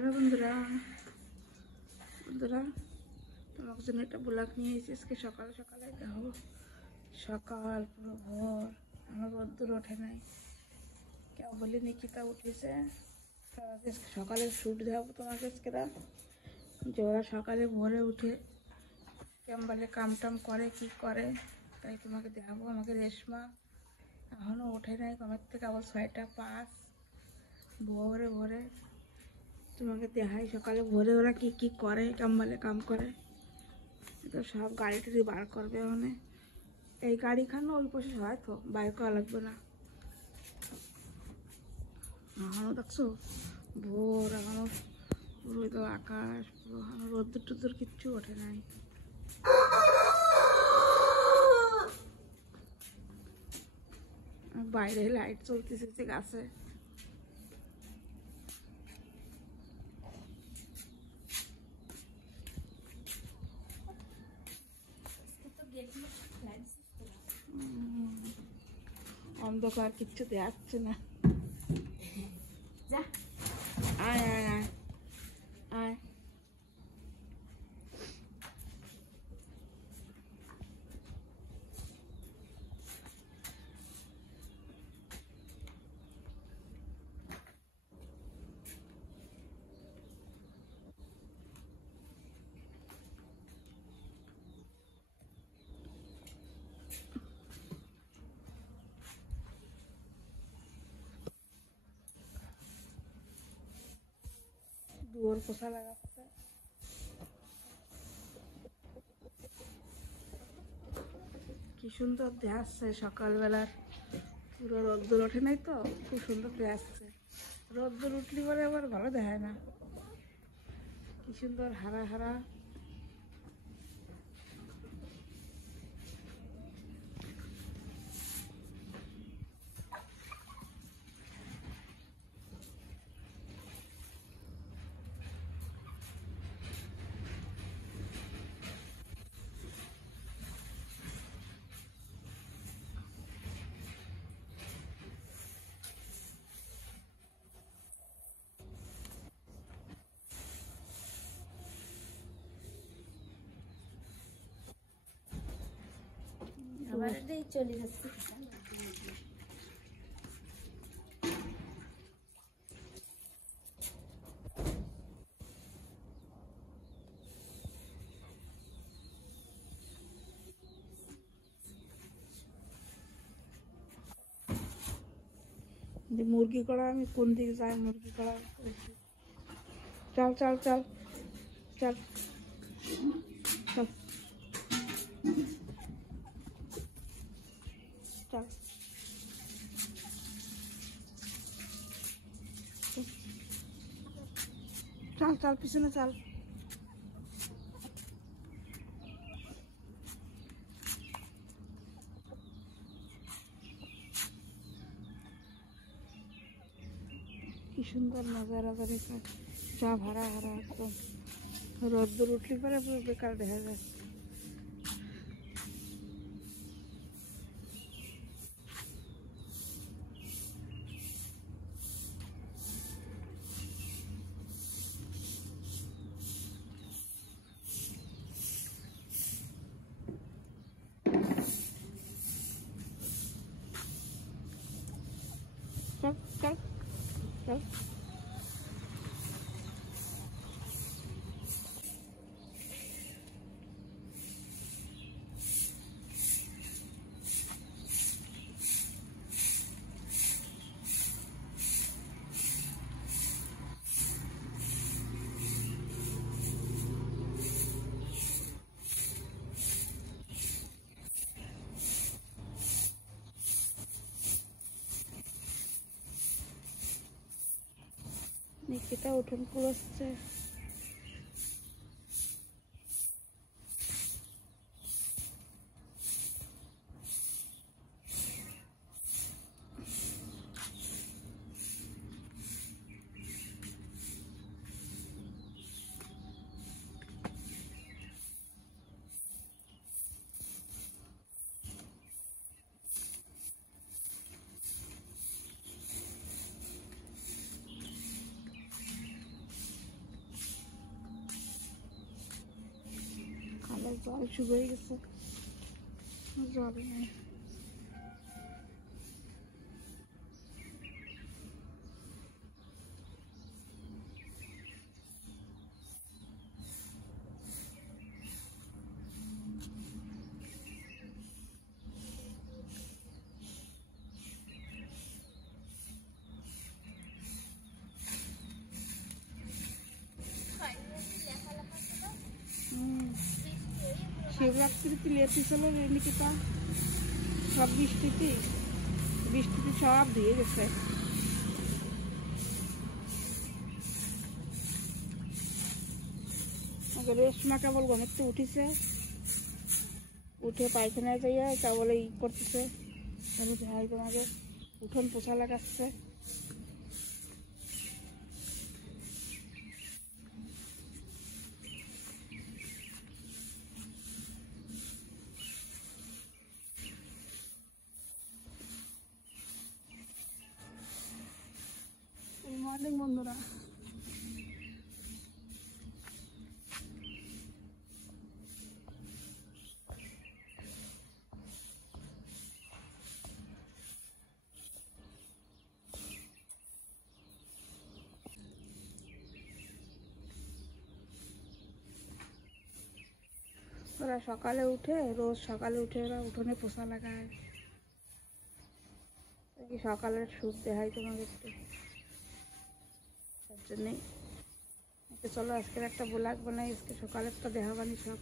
হ্যালো বন্ধুরা তোমার জন্য একটা ব্লগ নিয়ে এসেছি। আজকে সকাল সকালে দেখো, সকাল পুরো ভোর, আমার রোদ্দুর ওঠে নাই। কেউ বলি নিকিতা উঠেছে, সকালে শ্যুট দেখাবো তোমাকে আজকে যে ওরা সকালে ভোরে উঠে কেমন কাম টাম করে কি করে, তাই তোমাকে দেখাবো। আমাকে রেশমা এখনও ওঠে নাই কমের থেকে, আবার 6টা 5 ভোরে ভোরে তোমাকে দেখাই। সকালে ভোরে ওরা কি কি করে, কাম করে, তো সব গাড়ি টাড়ি বার করবে। মানে এই গাড়িখানো ওই পাশে হয় তো বাইর করা লাগবে না। এখনও দেখছো ভোর, এখনও পুরো তো আকাশ পুরো, এখনও রোদ্দুর টুদ্দুর কিচ্ছু ওঠে নাই। বাইরে লাইট চলতেছে গাছে। অন্ধকার কিচ্ছু দেখাচ্ছে না। আয় আয় আয় আয়, দুয়ার পোছা লাগাচ্ছে। কি সুন্দর দেখাচ্ছে সকালবেলার, পুরো রোদ্দুর ওঠে নাই তো, খুব সুন্দর দেখাচ্ছে। রোদ্দুর উঠলি পরে আবার ভালো দেখায় না। কি সুন্দর হারা হারা। আবার এটাই চলে যাচ্ছে। যে মুরগি করা, আমি কোন দিকে যাই মুরগি করা। চল চল চল চল চল চল চল চল পিছনে চল। কি সুন্দর নজারা দেখে, চা হারা হারা একদম। রোদ্দুর উঠলি পরে পুরো বেকার দেখা যায়। চল চল চল। নিকিতা উঠোন কুড়োচ্ছে। জল শুরু হয়ে গেছে, জল নেই। শিবরাত্রিতে লেপি ছিল নিকিতা, সব বৃষ্টিতে সব ধুয়ে গেছে। রেশমা কেবল ঘুমের থেকে উঠিছে, উঠে পায়খানায় যাইয়া কেবল ই করতেছে, ভাই তোমাকে উঠোন পোছা লাগাচ্ছে। মর্নিং বন্ধুরা, ওরা সকালে উঠে, রোজ সকালে উঠে ওরা উঠোনে পোছা লাগায়। সকালের সুখ দেখাই তোমাকে একটু, তার জন্যই চলো আজকের একটা ব্লগ বানাই, আজকে সকালের তো দেখাবানি সব।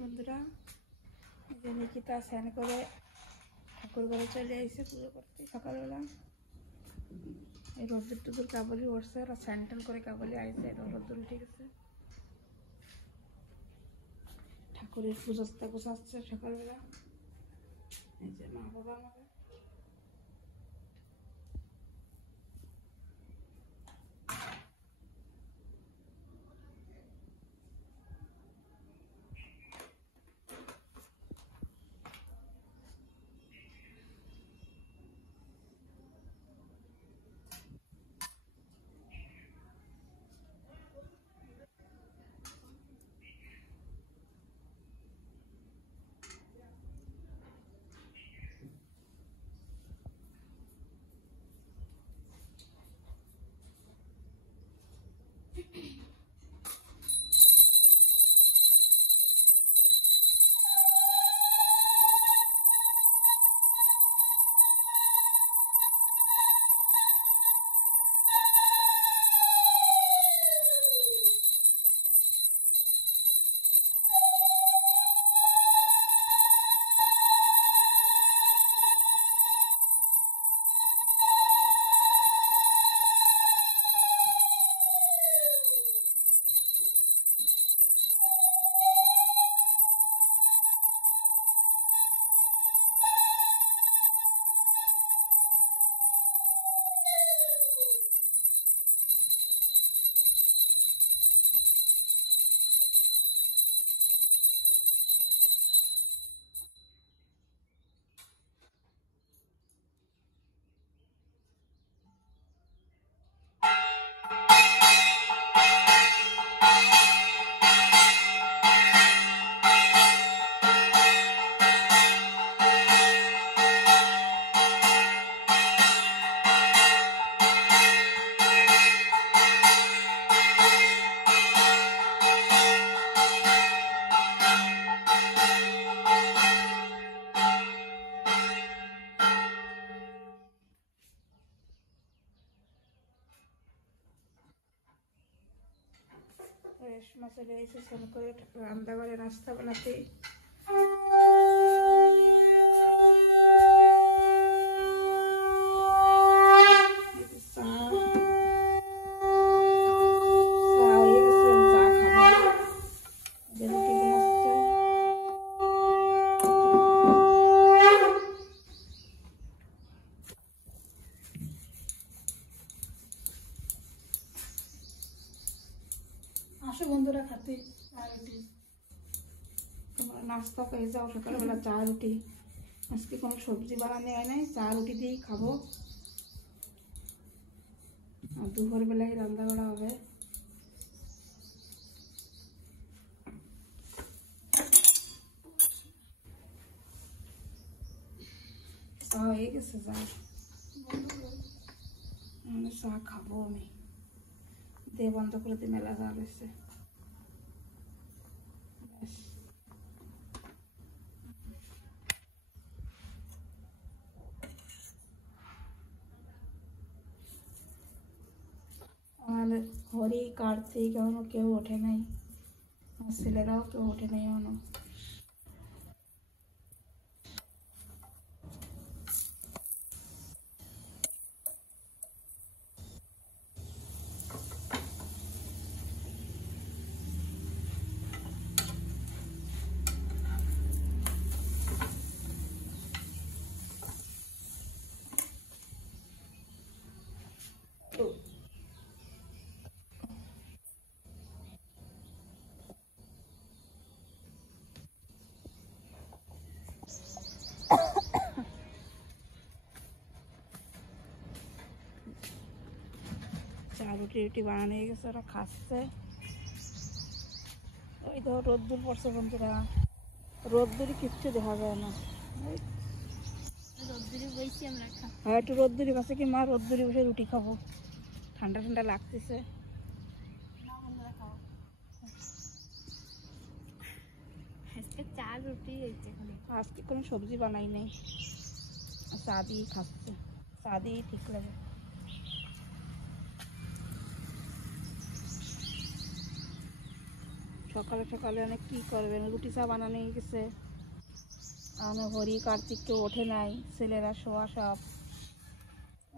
বন্ধুরা, যে নিকিতা স্নান করে ঠাকুর ঘরে চলে আসছে পুজো করতে সকালবেলা। এই রোদ্দুর টুদুর কাবলি উঠছে, ওরা স্নান টান করে কাবলি আইসে, রোদ্দুর উঠে গেছে। ঠাকুরের পুজোস্তা গোছাচ্ছে সকালবেলা। এই যে মা বাবা আমাকে রেশমা চলে এসে ফোন করে রান্নাঘরে নাস্তা বানাতে। আসো বন্ধুরা খাতে চা রুটি, তোমরা নাস্তা পেয়ে যাও সকালবেলা চা রুটি। আজকে কোনো সবজি বানানো হয় নাই, চা রুটি দিয়েই খাবো। আর দুপুরবেলায় রান্না করা হবে। চা হয়ে গেছে, চা চা খাবো আমি। দিয়ে বন্ধ করে দিয়ে মেলা চা রয়েছে। ব্যাস আমাদের হরি কার্তিক এখনো কেউ ওঠে নাই, আমার ছেলেরাও কেউ ওঠে নাই এখনো। চা রুটি রুটি বানানো হয়ে গেছে, ওরা খাচ্ছে। ওই তো রোদ্দুর পড়ছে বন্ধুরা, রোদ্দুরি কিচ্ছু দেখা যায় না। রোদ্দুরে বইছি আমরা হ্যাঁ একটু রোদ্দুরি কাছে কি মা, রোদ্দুরি বসে রুটি খাবো, ঠান্ডা ঠান্ডা লাগতেছে। আজকে চা রুটি হয়েছে। আজকে কোনো সবজি বানাই নাই, চা দিয়েই খাচ্ছে, চা দিয়েই ঠিক লাগে। সকালে সকালে অনেক কি করবেন, রুটি চা বানানো হয়ে গেছে। আমার হরি কার্তিক কেউ ওঠে নাই, ছেলেরা শোয়া সব।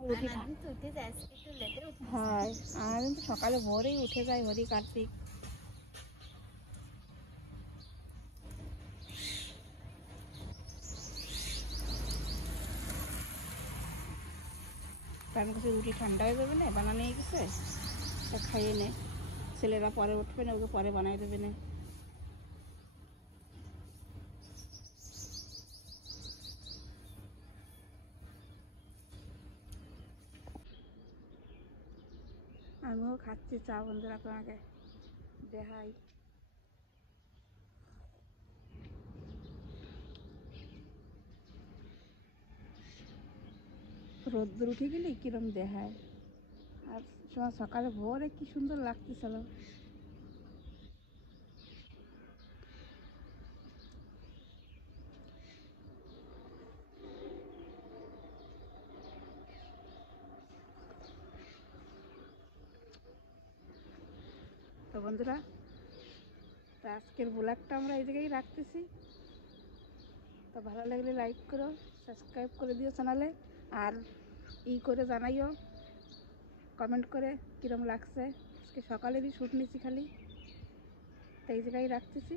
রুটি তো উঠে যায়, আজকে একটু লেটে উঠে। হয়, আমার কিন্তু সকালে ভোরেই উঠে যায় হরি কার্তিক। কারণ কাছে রুটি ঠান্ডা হয়ে যাবে না, বানানো হয়ে গেছে, তা খাইয়ে নে। ছেলেরা পরে উঠবে না, ওকে পরে বানাই দেবে না। আমিও খাচ্ছি চা বন্ধুরা, আপনাকে দেখাই। রোদ্দুর উঠে গেলে কিরম দেখায়, আর সময় সকালে ভোরে কি সুন্দর লাগতেছিল। তো বন্ধুরা, তো আজকের ব্লগটা আমরা এই জায়গায় রাখতেছি। তো ভালো লাগলে লাইক করো, সাবস্ক্রাইব করে দিও চ্যানেলে, আর করে জানাইও কমেন্ট করে কীরকম লাগছে। আজকে সকালেরই শ্যুট নিয়েছি খালি, তো এই জায়গায় রাখতেছি।